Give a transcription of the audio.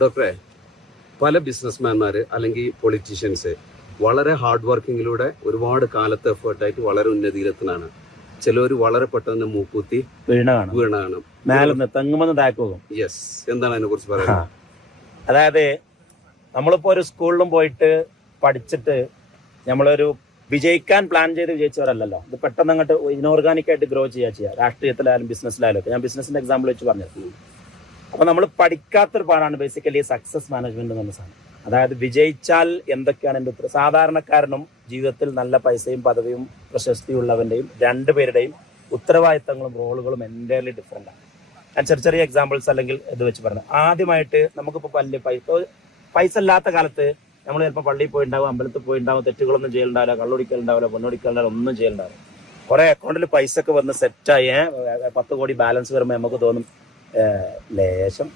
ഡോക്ടറെ, പല ബിസിനസ്മാൻമാർ അല്ലെങ്കിൽ പൊളിറ്റീഷ്യൻസ് വളരെ ഹാർഡ് വർക്കിങ്ങിലൂടെ ഒരുപാട് കാലത്തെ എഫേർട്ടായിട്ട് വളരെ ഉന്നതിയിലെത്തുന്നതാണ്. ചിലവർ വളരെ പെട്ടെന്ന് മൂക്കുത്തി വീണ കാണും. യെസ്, എന്താണ് അതിനെ കുറിച്ച് പറയുന്നത്? അതായത് നമ്മളിപ്പോ ഒരു സ്കൂളിലും പോയിട്ട് പഠിച്ചിട്ട് നമ്മളൊരു വിജയിക്കാൻ പ്ലാൻ ചെയ്ത് വിജയിച്ചവരല്ലല്ലോ. ഇത് പെട്ടെന്ന് അങ്ങോട്ട് ഇനോർഗാനിക് ആയിട്ട് ഗ്രോ ചെയ്യുക. രാഷ്ട്രീയത്തിലായാലും ബിസിനസ്സിലായാലും ഒക്കെ. ഞാൻ ബിസിനസിന്റെ എക്സാമ്പിൾ വെച്ച് പറഞ്ഞത്. അപ്പൊ നമ്മൾ പഠിക്കാത്തൊരു പാടാണ് ബേസിക്കലി സക്സസ് മാനേജ്മെന്റ് എന്ന സാധനം. അതായത് വിജയിച്ചാൽ എന്തൊക്കെയാണ് എൻ്റെ ഉത്തരം. സാധാരണക്കാരനും ജീവിതത്തിൽ നല്ല പൈസയും പദവിയും പ്രശസ്തിയും ഉള്ളവന്റെയും രണ്ടുപേരുടെയും ഉത്തരവാദിത്തങ്ങളും റോളുകളും എൻ്റയർലി ഡിഫറെന്റ് ആണ്. ഞാൻ ചെറിയ ചെറിയ എക്സാമ്പിൾസ് അല്ലെങ്കിൽ ഇത് വെച്ച് പറഞ്ഞു. ആദ്യമായിട്ട് നമുക്കിപ്പോൾ വലിയ പൈസ ഇല്ലാത്ത കാലത്ത് നമ്മൾ ചിലപ്പോൾ പള്ളിയിൽ പോയിണ്ടാവും, അമ്പലത്തിൽ പോയിണ്ടാവും, തെറ്റുകളൊന്നും ചെയ്യലുണ്ടാവില്ല, കള്ളുടിക്കലുണ്ടാവില്ല, പൊണ്ണൊടിക്കലുണ്ടാവില്ല, ഒന്നും ചെയ്യലുണ്ടാവില്ല. കുറെ അക്കൗണ്ടിൽ പൈസ ഒക്കെ വന്ന് സെറ്റായി 10 കോടി ബാലൻസ് വരുമ്പോൾ നമുക്ക് തോന്നും ലേശം